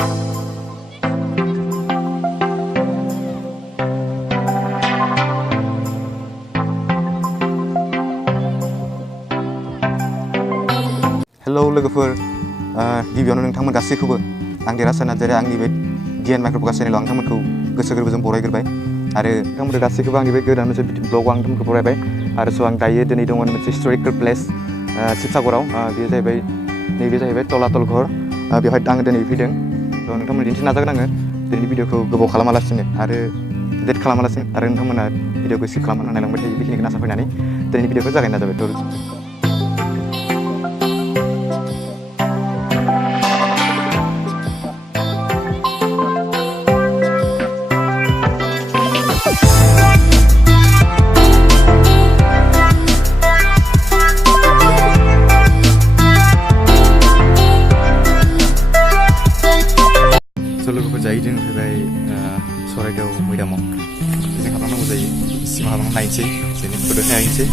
hello लोगोफोर गिबियावनो नोंथांमोन गासैखौबो आं देरहासार नार्जारिया आंनि बे गियान माइक्र'पडकास्ट चेनेलाव नोंथांमोनखौ गोसो गोरबोजों बरायग्रोबाय आरो नोंथांमोन गासैखौबो आंनि बे गोदान मोनसे ब्लगआव आं नोंथांमोनखौ बरायबाय आरो स' आं दायो दिनै दङ मोनसे हिस्ट'रिकेल प्लेस शिबसागराव बेयो जाहैबाय नैबे जाहैबाय तलातल घर बेवहाय आङो दिनै फैदों स' नोंथांमोन दिन्थिनो नाजागोन आङो दिनैनि भिडिअखौ गोबाव खालामालासिनो आरो लेट खालामालासिनो आरो नोंथांमोना भिडिअखौ स्किप खालामनानै नायलांबाय थायो बेखिनिखौ आसा फैनानै दिनैनि भिडिअखौ जागायनो नाजाबाय लोगोफोर जायो जों फैबाय सराइदेव मैदामाव जों हाबलांनांगौ जायो सिमा हाबलांना नायनोसै जोंनि फट' नायनोसै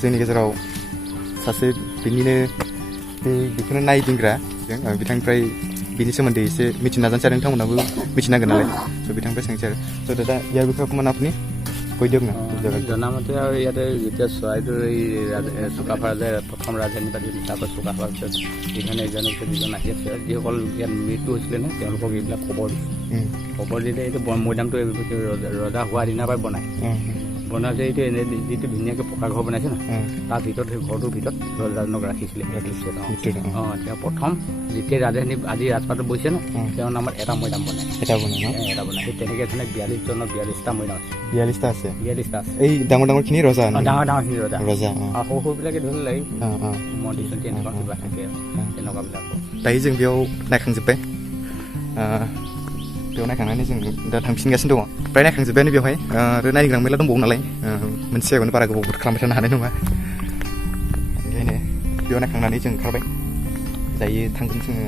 जोंनि गेजेराव सासे बिनिनो बेखौनो नायदिंग्रा जों बिथांनिफ्राय बिनि सोमोन्दै एसे मिथिनो नाजानोसै आरो नोंथांमोनाबो मिथिनांगोन नालाय स' बिथांनिफ्राय सोंसै आरो स' दादा ইয়াৰ বিষয়ে অকণমান আপুনি কৈ দিয়ক না জনামতে আৰু ইয়াতে যেতিয়া চৰাইদেউৰ এই চুকাফা যে প্ৰথম ৰাজধানীবাদী হিচাপে চুকাফাৰ পিছত ইজনে ইজনৰ পিছত ইজন আহি আছে যিসকল ইয়াত মৃত্যু হৈছিলে নে তেওঁলোকক এইবিলাক খবৰ দিছে খবৰ দিলে এইটো মৈদামটো ৰজা হোৱাৰ দিনাৰ পৰাই বনাইছে এইটো এনে যিটো ধুনীয়াকৈ পকা ঘৰ বনাইছে না তাৰ ভিতৰত সেই ঘৰটোৰ ভিতৰত ৰজাজনক ৰাখিছিলে তেওঁ প্ৰথম যেতিয়া ৰাজধানী আজি ৰাজপাটত বহিছে ন তেওঁৰ নামত এটা মৈদাম বনাই সেই তেনেকৈ ধৰণে 42 জনৰ 42টা মৈদাম আছে 42টা আছে এই ডাঙৰখিনি ৰজা ডাঙৰখিনি ৰজা সৰু সৰুবিলাকে ধৰি লাগে মন্দিৰ চন্দিৰ এনেকুৱা কিবা থাকে তেনেকুৱাবিলাক दायो जों बेयाव नायखांजोब्बाय बेयाव नायखांनानै जों दा थांफिनगासिनो दङ प्राय नायखांजोब्बायानो बेवहाय आरो नायग्रा मेरला दंबावो नालाय मोनसे जायगायावनो बारा गोबाव खालामबाय थानो हानाय नङा ओंखायनो बेयाव नायखांनानै जों ओंखारबाय दायो थांगोन जोङो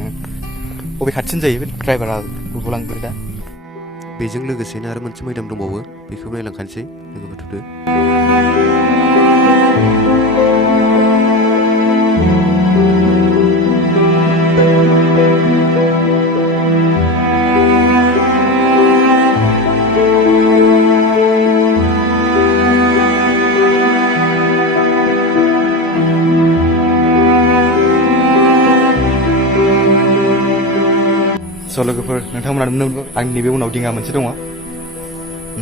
बबे खाथिसिन जायो बे ड्राइभारा बुलांग्रो दा बेजों लोगोसेनो आरो मोनसे मैदाम दंबावो बेखौबो नायलांखानोसै लोगोफोर थुदो स' लोगोफोर नोंथांमोना नुनो मोनगोन आंनि नैबे उनाव दिङा मोनसे दङ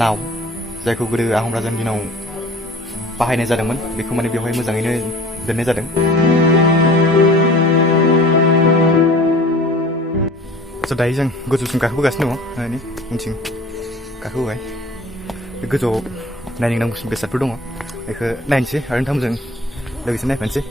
नाव जायखौ गोदो आहम राजानि दिनाव बाहायनाय जादोंमोन बेखौ माने बेवहाय मोजाङैनो दोननाय जादों स' दायो जों गोजौसिम गाखोबोगासिनो दङ उनथिं गाखोबोबाय बे गोजौआव नायनो गोनां बेसादफोर दङ बेखौ नायनोसै आरो नोंथांमोनजों लोगोसे नायफानोसै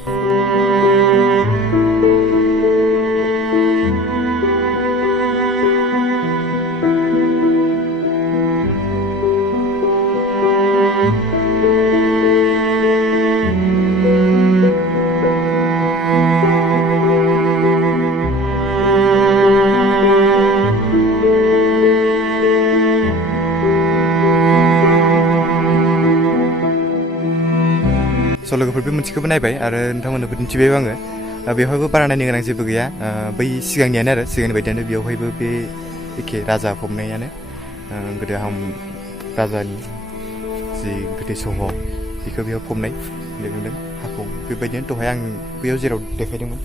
स' लोगोफोर बे मोनसेखौबो नायबाय आरो नोंथांमोननोबो दिन्थिबायबो आङो बेवहायबो बारा नायनो गोनां जेबो गैया बै सिगांनियानो आरो सिगांनि बायदियानो बेवहायबो बे एखे राजा फबनायानो गोदो आहम राजानि जि गोथै सह' बेखौ बेयाव फबनाय नुदों हाखौ बेबायदिनो दहाय आं बेयाव जेराव देखायदोंमोन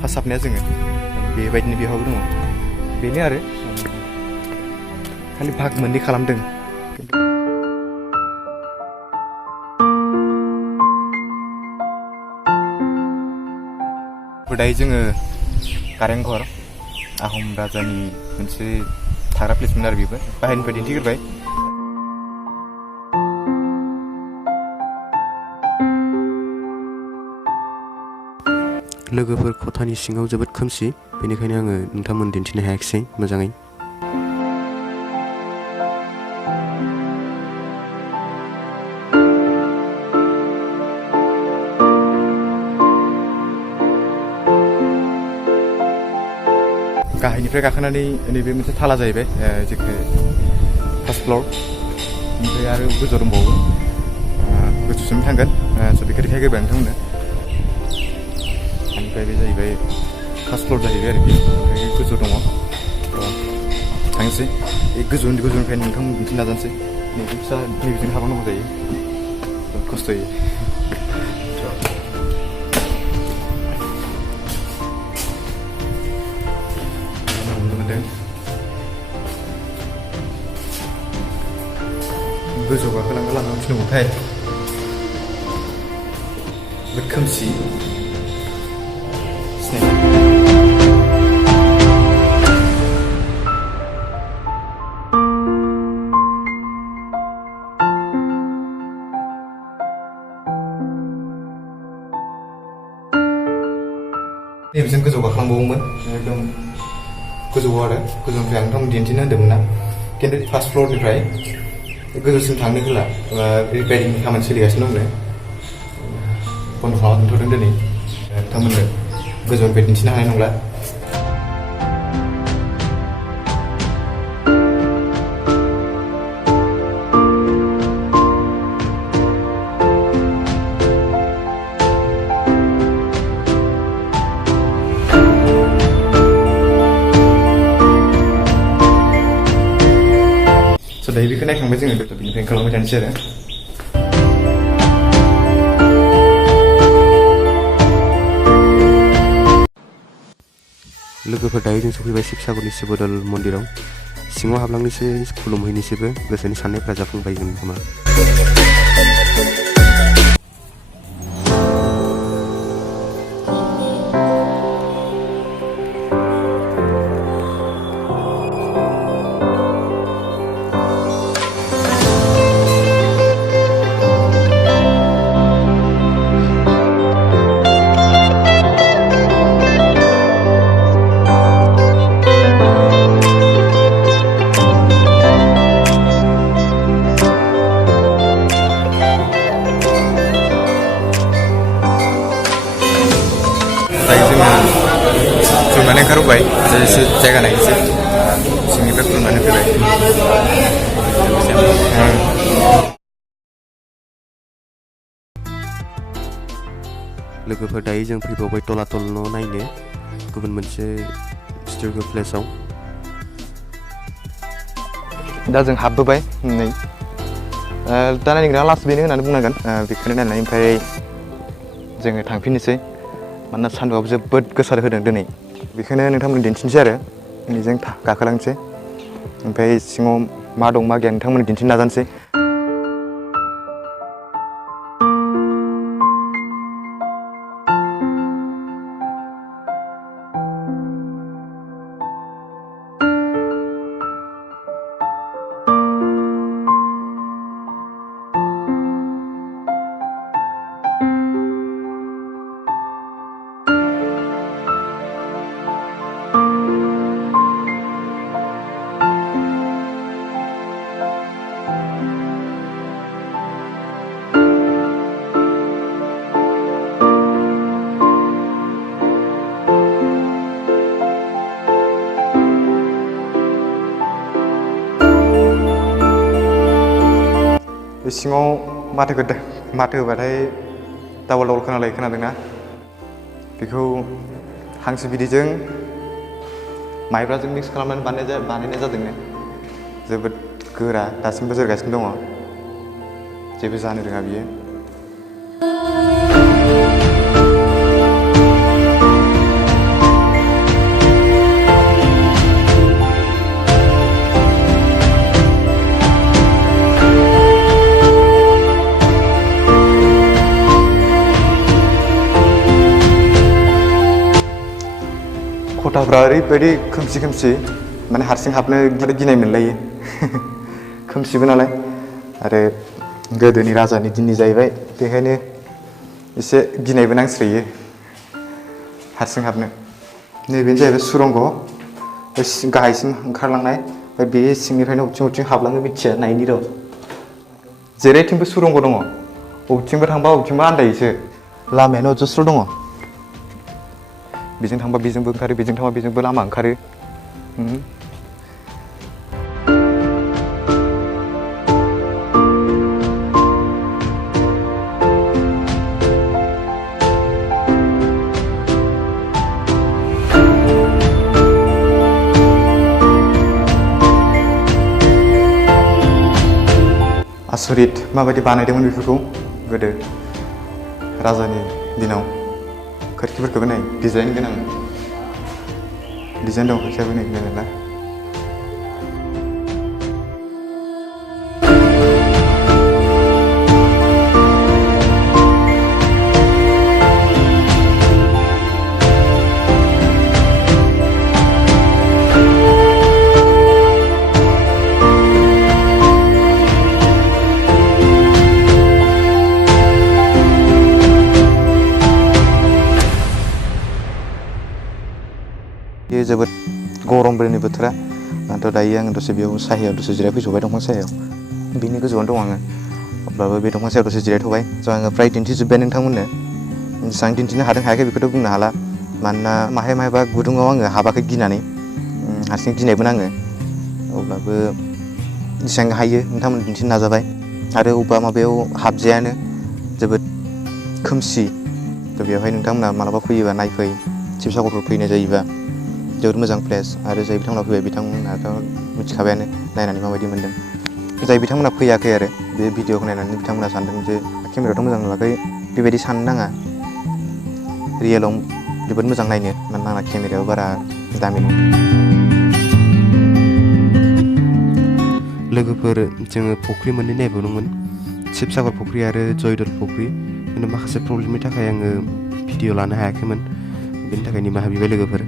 फार्स्ट हाबनाया जोङो बेबायदिनो बेवहायबो दङ बेनो आरो खालि भाग मोननै खालामदों लोगोफोर दायो जोङो कारेंघर आहम राजानि मोनसे थाग्रा प्लेसमोन आरो बेबो बाहेरनिफ्राय दिन्थिग्रोबाय लोगोफोर खथानि सिङाव जोबोद खोमसि बेनिखायनो आङो नोंथांमोन दिन्थिनो हायाखिसै मोजाङै गाहायनिफ्राय गाखोनानै नैबे मोनसे थाला जाहैबाय जेखौ फार्स्ट फ्ल'र ओमफ्राय आरो गोजौ दंबावो गोजौसिम थांगोन स' बेखौ देखायग्रोबाय नोंथांमोननो ओमफ्राय बे जाहैबाय फार्स्ट फ्ल'र जाहैबाय आरोखि ओमफ्राय गोजौ दङ थांसै बे गोजौनिफ्राय नोंथांमोन दिन्थिनो नाजानोसै नैबे फिसा नैबेजों हाबानांगौ जायो खस्थ'यै गोजौ गाखोलांनो थिनबावथाय जोबोद खोमसि नैबेजों गोजौ गाखोलांबावोमोन एकदम गोजौआव आरो गोजौनिफ्राय आं नोंथांमोन दिन्थिनो होन्दोंमोन ना खिन्थु फार्स्ट फ्ल'रनिफ्राय गोजौसिम थांनो होला रिपेयारिंनि खामानि सोलिगासिनो दंनो बन्द' खालामना दोनथ'दों दिनै नोंथांमोननो गोजौनिफ्राय दिन्थिनो हानाय नंला दायो बेखौ नायखांबाय जोङो बेनिफ्राय खालामबाय थानोसै आरो लोगोफोर दायो जों सफैबाय शिबसागरनि शिबदल मन्दिराव सिङाव हाबलांनोसै खुलुमहैनोसैबो गोसोनि साननायफ्रा जाफुंबायगोन खोमा खुलुमनानै ओंखारबोबाय एसे जायगा नायनोसै सिंनिफ्राय खुलुमनानै फैबाय लोगोफोर दायो जों फैबावबाय तलातल न' नायनो गुबुन मोनसे हिस्ट'रिकेल प्लेसाव दा जों हाबबोबाय नै दा नायग्रा लास्ट बेनो होननानै बुंनांगोन बेखौनो नायनानै ओमफ्राय जोङो थांफिननोसै मानोना सान्दुंआबो जोबोद गोसा होदों दिनै बेखौनो नोंथांमोन दिन्थिनोसै आरो बेजों गाखोलांसै ओमफ्राय सिङाव मा दं मा गैया नोंथांमोन दिन्थिनो नाजानोसै बे सिङाव माथो होबाथाय डाबल खोनादोंना बेखौ हांसो बिदैजों माइब्राजों मिक्स खालामनानै बानायनाय जादोंनो जोबोद गोरा दासिमबो जोरगासिनो दङ जेबो जानो रोङा बियो खथाफ्रा ओरैबायदि खोमसि खोमसि माने हारसिं हाबनो गिनाय मोनलायो खोमसिबो नालाय आरो गोदोनि राजानि दिननि जाहैबाय बेखायनो एसे गिनायबो नांस्रोयो हारसिं हाबनो नैबेनो जाहैबाय सुरंग गाहायसिम ओंखारलांनाय ओमफ्राय बे सिंनिफ्रायनो बबेथिं हाबलाङो मिथिया नायनि र' जेरैथिंबो सुरंग दङ बबेथिंबो थांबा बबेथिंबा आन्दायोसो लामायानो अजस्र दङ बेजों थांबा बेजोंबो ओंखारो बेजों थांबा बेजोंबो लामा ओंखारो आसरित माबायदि बानायदोंमोन बेफोरखौ गोदो राजानि दिनाव खोरखिफोरखौबो नाय डिजाइन गोनां डिजाइन दं खोरखियाबो नै मेरला जोबोद गरमबोनि बोथोरा आंथ' दायो आङो दसे बेयाव साहायाव दसे जिरायफैथ'बाय दंफां सायाव बिनि गोजौआवनो दं आङो अब्लाबो बे दंफां सायाव दसे जिरायथ'बाय स' आङो फ्राय दिन्थिजोब्बाय नोंथांमोननो जेसेबां दिन्थिनो हादों हायाखै बेखौथ' बुंनो हाला मानोना माहायबा गुदुङाव आङो हाबाखै गिनानै हारसिं गिनायबो नाङो अब्लाबो जेसेबां हायो नोंथांमोन दिन्थिनो नाजाबाय आरो अबेबा माबायाव हाबजायानो जोबोद खोमसि थ' बेवहाय नोंथांमोना मालाबा फैयोबा नायफै शिबसागरफोर फैनाय जायोबा जोबोद मोजां प्लेस आरो जाय बिथांमोना फैबाय बिथांमोनाथ' मिथिखाबायानो नायनानै माबायदि मोन्दों जाय बिथांमोना फैयाखै आरो बे भिडिअखौ नायनानै बिथांमोना सानदों जे केमेरायाथ' मोजां नुवाखै बेबायदि साननो नाङा रियेलाव जोबोद मोजां नायनो मानोना आंना केमेरायाव बारा दामि नङा लोगोफोर जोङो फुख्रि मोननै नायबावदोंमोन शिबसागर फुख्रि आरो जयदल फुख्रि खिन्थु माखासे प्रब्लेमनि थाखाय आङो भिडिअ लानो हायाखैमोन बेनि थाखाय निमाहा बिबाय लोगोफोर